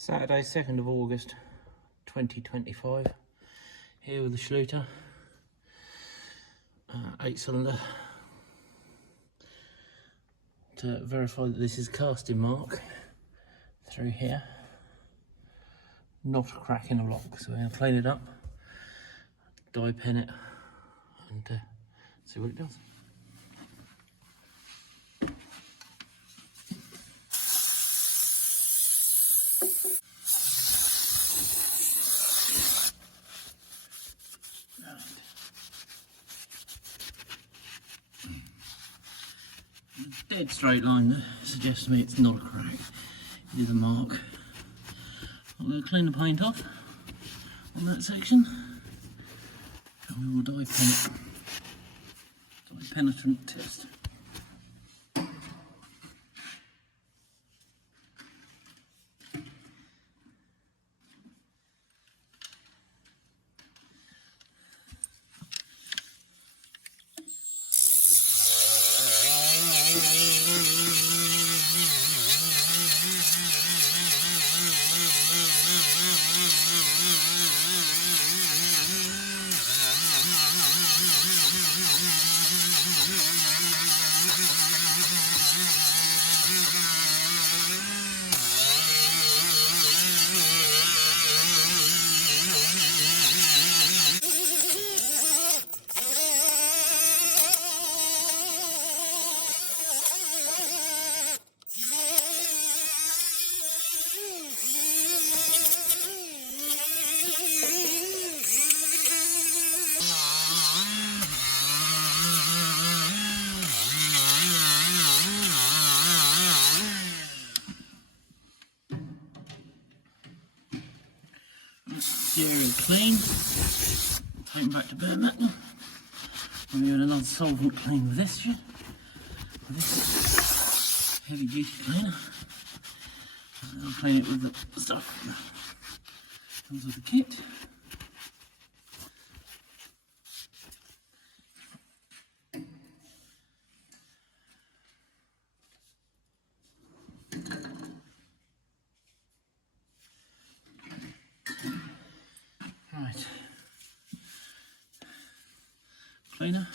Saturday, 2nd of August 2025, here with the Schlüter 8-cylinder to verify that this is casting mark through here, not a crack in the lock. So we're going to clean it up, die pen it and see what it does. A dead straight line there suggests to me it's not a crack, it is a mark. I'm going to clean the paint off on that section and we will dye pen it. Dye penetrant test. Exterior clean, take them back to bare metal. I'm doing another solvent clean with this shit. With this heavy duty cleaner. And I'll clean it with the stuff that comes with the kit. Right, cleaner.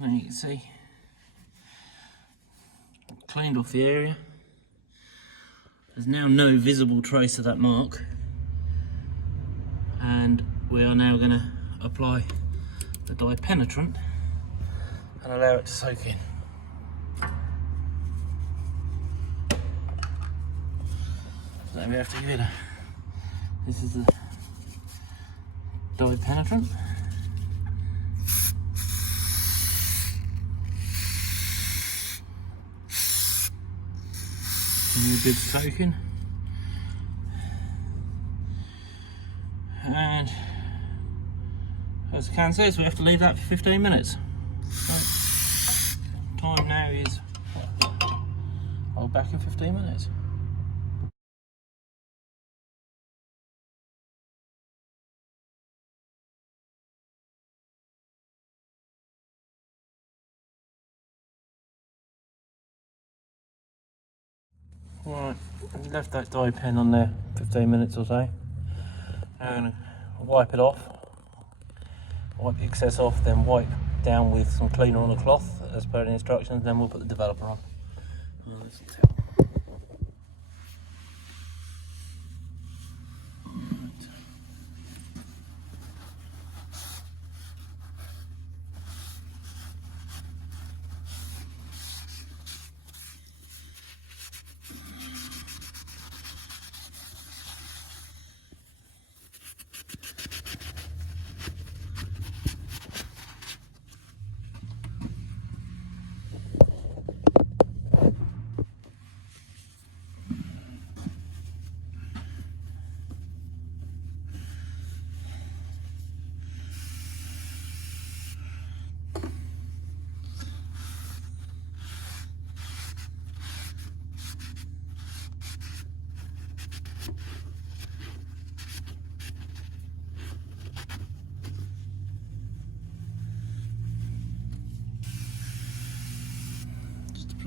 Now you can see, cleaned off the area. There's now no visible trace of that mark, and we are now going to apply the dye penetrant and allow it to soak in. So we have to give it a, this is the dye penetrant. A good soaking, and as the can says, we have to leave that for 15 minutes. So, time now is, I'll be back in 15 minutes. Right, I've left that dye pen on there 15 minutes or so. I'm going to wipe it off, wipe the excess off, then wipe down with some cleaner on a cloth as per the instructions, then we'll put the developer on.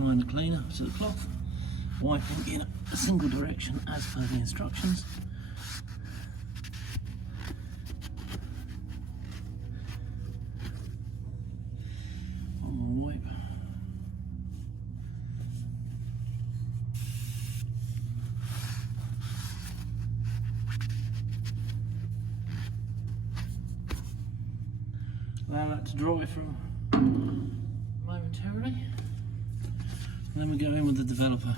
applying the cleaner to the cloth, wiping in a single direction as per the instructions. One more wipe. Allow that to dry for momentarily. And then we go in with the developer.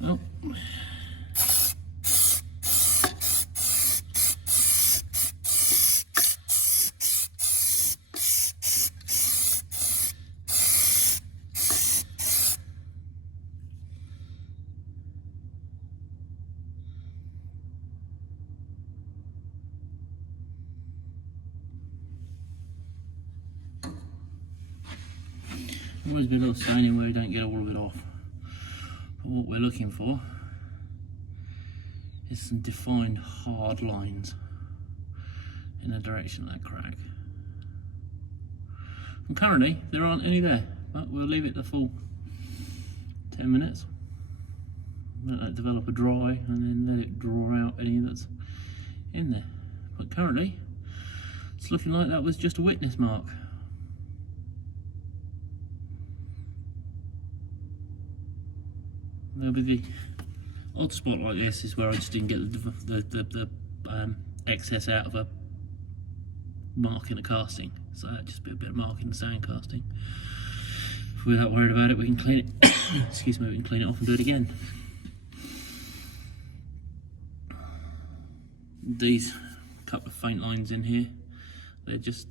Well, always be a little staining where you don't get all of it off. But what we're looking for is some defined hard lines in the direction of that crack. And currently there aren't any there, but we'll leave it the full 10 minutes. Let that developer dry and then let it draw out any that's in there. But currently it's looking like that was just a witness mark. There'll be the odd spot like this is where I just didn't get the excess out of a mark in a casting, so that'd just be a bit of mark in the sand casting. If we're not worried about it, we can clean it. Excuse me, we can clean it off and do it again. These couple of faint lines in here, they're just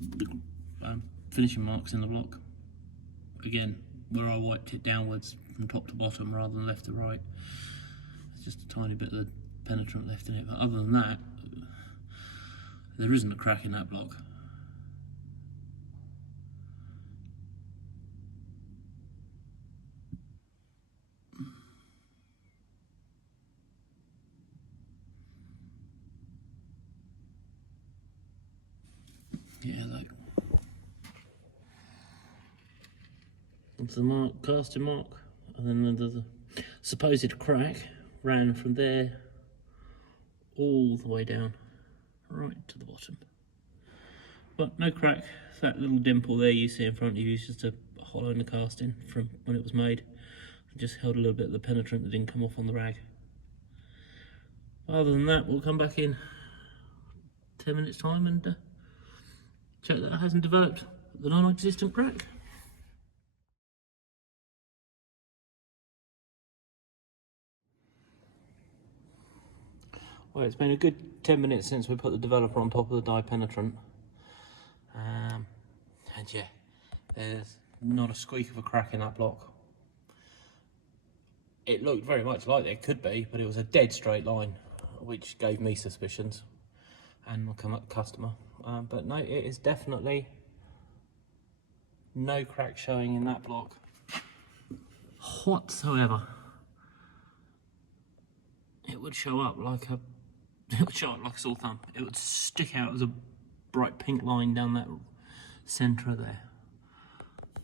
the finishing marks in the block. Again, where I wiped it downwards from top to bottom rather than left to right. There's just a tiny bit of the penetrant left in it, but other than that, there isn't a crack in that block. Yeah, look. Onto the mark, casting mark, and then the supposed crack ran from there all the way down, right to the bottom. But no crack. That little dimple there you see in front of you is just a hole in the casting from when it was made. It just held a little bit of the penetrant that didn't come off on the rag. Other than that, we'll come back in 10 minutes time and check that it hasn't developed the non-existent crack. Well, it's been a good 10 minutes since we put the developer on top of the dye penetrant. And yeah, there's not a squeak of a crack in that block. It looked very much like there could be, but it was a dead straight line, which gave me suspicions and my customer. But no, it is definitely no crack showing in that block whatsoever. It would show up like a sore thumb. It would stick out as a bright pink line down that centre there.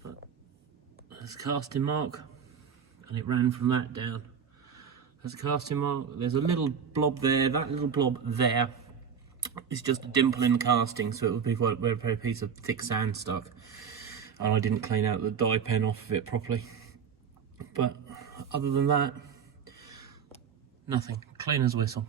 But there's a casting mark, and it ran from that down. There's a casting mark, there's a little blob there, that little blob there is just a dimple in the casting, so it would be where a piece of thick sand stuck. And I didn't clean out the dye pen off of it properly. But other than that, nothing. Clean as a whistle.